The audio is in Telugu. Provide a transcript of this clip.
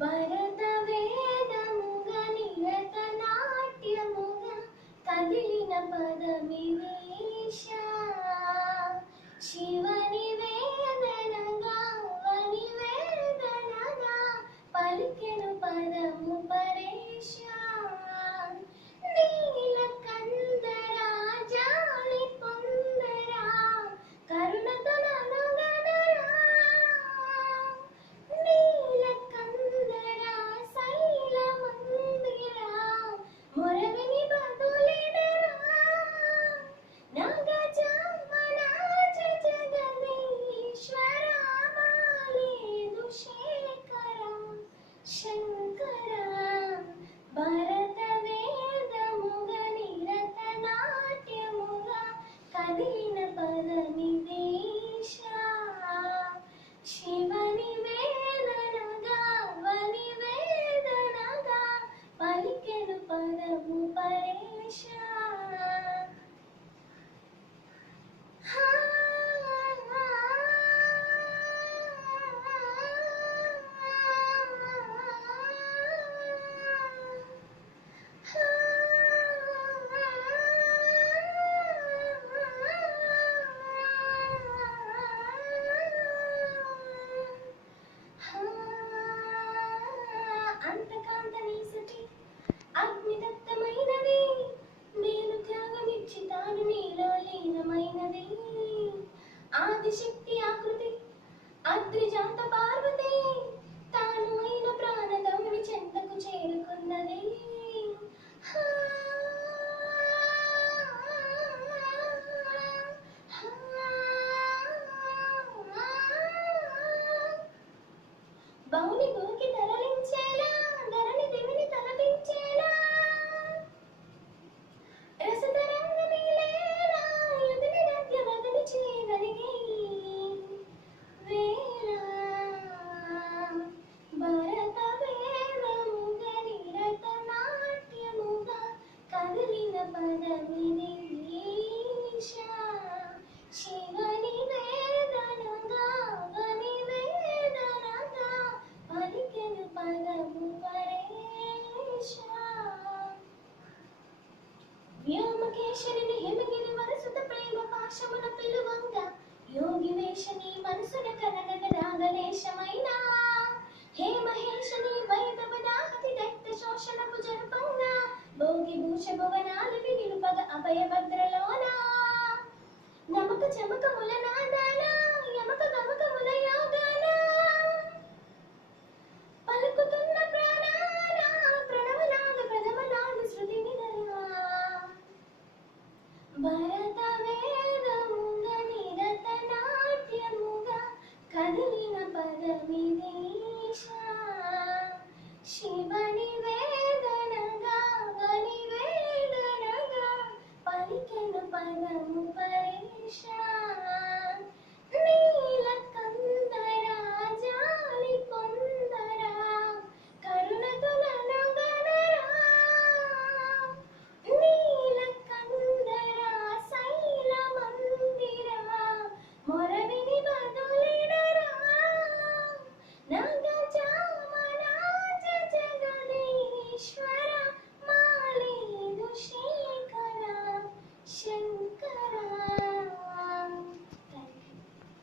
భరత వేదముగ నిరత నాట్యముగ కదిలిన పదమివేశ శివని వేదనగా వని వేదనగా పలికెను పదము పరేశ నీలకందరా జాలి పొందరా కరుణతో ననుగనరా నీలకందరా శైలమందిరా మొరవిని బదులిడరా నాగజామరాజ జగదీశ్వర మాలేదు శేఖర శంకర భరత వేదముగ నిరత నాట్యముగ కదిలిన పదమిదేశ శివని వేదనగా వని వేదనగా పలికెను పదము పరేశ అంతకాంత నీసటి అగ్నిదత్తమైనది నేను త్యాగమిచ్చి తాను నీలో లీనమైనది ఆదిశక్తి ఆకృతి అద్రిజాత పార్వతి తాను అయిన ప్రాణదౌని చెంతకు చేరుకున్నది బౌని గోకి తరలించేలా ధరణి దేవిని తలపించేలా రసతరంగమీలేలా యుదిని నద్యవదని చేయగలిగే వేళ భరత వేదముగ నిరత నాట్యముగ కదిలిన పదమిదేశ శివని వేదనగా వని వేదనగా పలికెను పదము పరేశ వ్యోమకేశరిని హిమగిరి వరసుత ప్రేమ పాశమున పిలువంగా యోగి వేషని మనసున కనగన రాగలేశమైన హే మహేశని వైభవదాహతి దైత్య శోషణపు జరుపంగా భోగి భూష భువనాలివి నిలుపగ అభయభద్రలోన నమక చమకముల నాదాన యమక గమకముల యోగాన పలుకుతున్న ప్రాణాన ప్రణవనాద ప్రథమనాడు శృతి నిదరా భరత వేదముగ నిరత నాట్యముగ కదిలిన పదమిదేశ శివని వేదనగా వని వేదనగా పలికెను పదము పరేశ